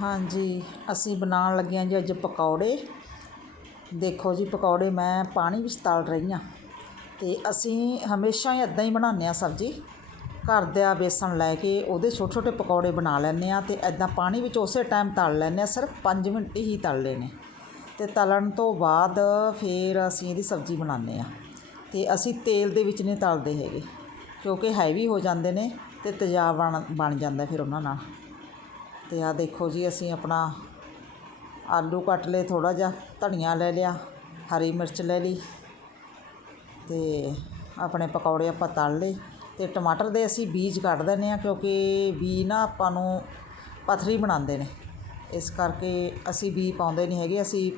ਹਾਂਜੀ, ਅਸੀਂ ਬਣਾਉਣ ਲੱਗੇ ਹਾਂ ਜੀ ਅੱਜ ਪਕੌੜੇ। ਦੇਖੋ ਜੀ, ਪਕੌੜੇ ਮੈਂ ਪਾਣੀ ਵਿੱਚ ਤਲ ਰਹੀ ਹਾਂ ਅਤੇ ਅਸੀਂ ਹਮੇਸ਼ਾ ਹੀ ਇੱਦਾਂ ਹੀ ਬਣਾਉਂਦੇ ਹਾਂ ਸਬਜ਼ੀ। ਘਰ ਦਾ ਬੇਸਣ ਲੈ ਕੇ ਉਹਦੇ ਛੋਟੇ ਛੋਟੇ ਪਕੌੜੇ ਬਣਾ ਲੈਂਦੇ ਹਾਂ ਅਤੇ ਇੱਦਾਂ ਪਾਣੀ ਵਿੱਚ ਉਸੇ ਟਾਈਮ ਤਲ ਲੈਂਦੇ ਹਾਂ, ਸਿਰਫ ਪੰਜ ਮਿੰਟ ਹੀ ਤਲਨੇ ਨੇ। ਅਤੇ ਤਲਣ ਤੋਂ ਬਾਅਦ ਫਿਰ ਅਸੀਂ ਇਹਦੀ ਸਬਜ਼ੀ ਬਣਾਉਂਦੇ ਹਾਂ ਅਤੇ ਅਸੀਂ ਤੇਲ ਦੇ ਵਿੱਚ ਨਹੀਂ ਤਲਦੇ ਹੈਗੇ ਕਿਉਂਕਿ ਹੈਵੀ ਹੋ ਜਾਂਦੇ ਨੇ ਅਤੇ ਤੇਜ਼ਾਬ ਬਣ ਬਣ ਜਾਂਦਾ ਫਿਰ ਉਹਨਾਂ ਨਾਲ। ਅਤੇ ਆਹ ਦੇਖੋ ਜੀ, ਅਸੀਂ ਆਪਣਾ ਆਲੂ ਕੱਟ ਲਏ, ਥੋੜ੍ਹਾ ਜਿਹਾ ਧਨੀਆ ਲੈ ਲਿਆ, ਹਰੀ ਮਿਰਚ ਲੈ ਲਈ ਅਤੇ ਆਪਣੇ ਪਕੌੜੇ ਆਪਾਂ ਤਲ ਲਏ ਅਤੇ ਟਮਾਟਰ ਦੇ ਅਸੀਂ ਬੀਜ ਕੱਢ ਦਿੰਦੇ ਹਾਂ ਕਿਉਂਕਿ ਬੀ ਨਾ ਆਪਾਂ ਨੂੰ ਪੱਥਰੀ ਬਣਾਉਂਦੇ ਨੇ। ਇਸ ਕਰਕੇ ਅਸੀਂ ਬੀ ਪਾਉਂਦੇ ਨਹੀਂ ਹੈਗੇ, ਅਸੀਂ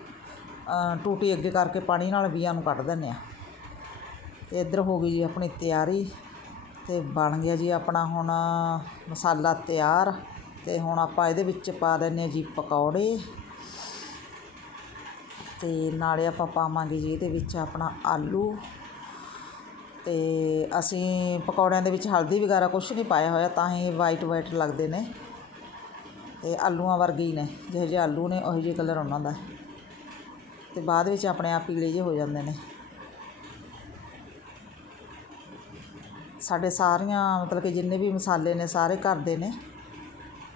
ਟੂਟੀ ਅੱਗੇ ਕਰਕੇ ਪਾਣੀ ਨਾਲ ਬੀਆਂ ਨੂੰ ਕੱਢ ਦਿੰਦੇ ਹਾਂ। ਅਤੇ ਇੱਧਰ ਹੋ ਗਈ ਜੀ ਆਪਣੀ ਤਿਆਰੀ ਅਤੇ ਬਣ ਗਿਆ ਜੀ ਆਪਣਾ ਹੁਣ ਮਸਾਲਾ ਤਿਆਰ। ਅਤੇ ਹੁਣ ਆਪਾਂ ਇਹਦੇ ਵਿੱਚ ਪਾ ਦਿੰਦੇ ਹਾਂ ਜੀ ਪਕੌੜੇ। ਅਤੇ ਨਾਲੇ ਆਪਾਂ ਪਾਵਾਂਗੇ ਜੀ ਇਹਦੇ ਵਿੱਚ ਆਪਣਾ ਆਲੂ। ਅਤੇ ਅਸੀਂ ਪਕੌੜਿਆਂ ਦੇ ਵਿੱਚ ਹਲਦੀ ਵਗੈਰਾ ਕੁਛ ਨਹੀਂ ਪਾਇਆ ਹੋਇਆ, ਤਾਂ ਹੀ ਵਾਈਟ ਵਾਈਟ ਲੱਗਦੇ ਨੇ। ਅਤੇ ਆਲੂਆਂ ਵਰਗੇ ਹੀ ਨੇ, ਜਿਹੋ ਜਿਹੇ ਆਲੂ ਨੇ, ਉਹੋ ਜਿਹੇ ਕਲਰ ਉਹਨਾਂ ਦਾ। ਅਤੇ ਬਾਅਦ ਵਿੱਚ ਆਪਣੇ ਆਪ ਪੀਲੇ ਜਿਹੇ ਹੋ ਜਾਂਦੇ ਨੇ। ਸਾਡੇ ਸਾਰੀਆਂ ਮਤਲਬ ਕਿ ਜਿੰਨੇ ਵੀ ਮਸਾਲੇ ਨੇ, ਸਾਰੇ ਘਰ ਦੇ ਨੇ।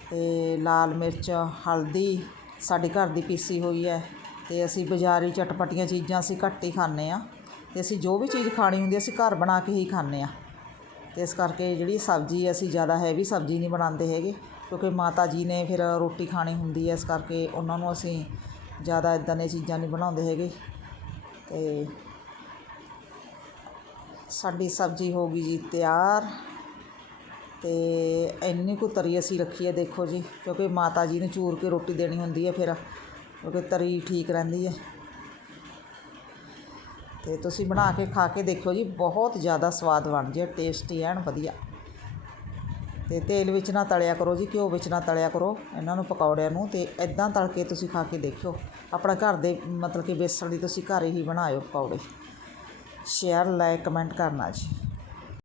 ਅਤੇ ਲਾਲ ਮਿਰਚ, ਹਲਦੀ ਸਾਡੇ ਘਰ ਦੀ ਪੀਸੀ ਹੋਈ ਹੈ ਅਤੇ ਅਸੀਂ ਬਜ਼ਾਰੀ ਚਟਪਟੀਆਂ ਚੀਜ਼ਾਂ ਅਸੀਂ ਘੱਟ ਹੀ ਖਾਂਦੇ ਹਾਂ ਅਤੇ ਅਸੀਂ ਜੋ ਵੀ ਚੀਜ਼ ਖਾਣੀ ਹੁੰਦੀ ਅਸੀਂ ਘਰ ਬਣਾ ਕੇ ਹੀ ਖਾਂਦੇ ਹਾਂ। ਅਤੇ ਇਸ ਕਰਕੇ ਜਿਹੜੀ ਸਬਜ਼ੀ ਅਸੀਂ ਜ਼ਿਆਦਾ ਹੈਵੀ ਸਬਜ਼ੀ ਨਹੀਂ ਬਣਾਉਂਦੇ ਹੈਗੇ ਕਿਉਂਕਿ ਮਾਤਾ ਜੀ ਨੇ ਫਿਰ ਰੋਟੀ ਖਾਣੀ ਹੁੰਦੀ ਹੈ ਇਸ ਕਰਕੇ ਉਹਨਾਂ ਨੂੰ ਅਸੀਂ ਜ਼ਿਆਦਾ ਇੱਦਾਂ ਦੀਆਂ ਚੀਜ਼ਾਂ ਨਹੀਂ ਬਣਾਉਂਦੇ ਹੈਗੇ। ਅਤੇ ਸਾਡੀ ਸਬਜ਼ੀ ਹੋ ਗਈ ਜੀ ਤਿਆਰ। ਅਤੇ ਇੰਨੀ ਕੁ ਤਰੀ ਅਸੀਂ ਰੱਖੀ ਹੈ, ਦੇਖੋ ਜੀ, ਕਿਉਂਕਿ ਮਾਤਾ ਜੀ ਨੂੰ ਚੂਰ ਕੇ ਰੋਟੀ ਦੇਣੀ ਹੁੰਦੀ ਹੈ ਫਿਰ, ਕਿਉਂਕਿ ਤਰੀ ਠੀਕ ਰਹਿੰਦੀ ਹੈ। ਅਤੇ ਤੁਸੀਂ ਬਣਾ ਕੇ ਖਾ ਕੇ ਦੇਖਿਓ ਜੀ, ਬਹੁਤ ਜ਼ਿਆਦਾ ਸਵਾਦ ਬਣ ਜੇ, ਟੇਸਟੀ ਐਨ ਵਧੀਆ। ਅਤੇ ਤੇਲ ਵਿੱਚ ਨਾ ਤਲਿਆ ਕਰੋ ਜੀ, ਘਿਓ ਵਿੱਚ ਨਾ ਤਲਿਆ ਕਰੋ, ਇਹਨਾਂ ਨੂੰ ਪਕੌੜਿਆਂ ਨੂੰ ਅਤੇ ਇੱਦਾਂ ਤਲ ਕੇ ਤੁਸੀਂ ਖਾ ਕੇ ਦੇਖਿਓ। ਆਪਣਾ ਘਰ ਦੇ, ਮਤਲਬ ਕਿ ਬੇਸਣ ਦੀ ਤੁਸੀਂ ਘਰ ਹੀ ਬਣਾਇਓ ਪਕੌੜੇ। ਸ਼ੇਅਰ ਲਾਈਕ ਕਮੈਂਟ ਕਰਨਾ ਜੀ।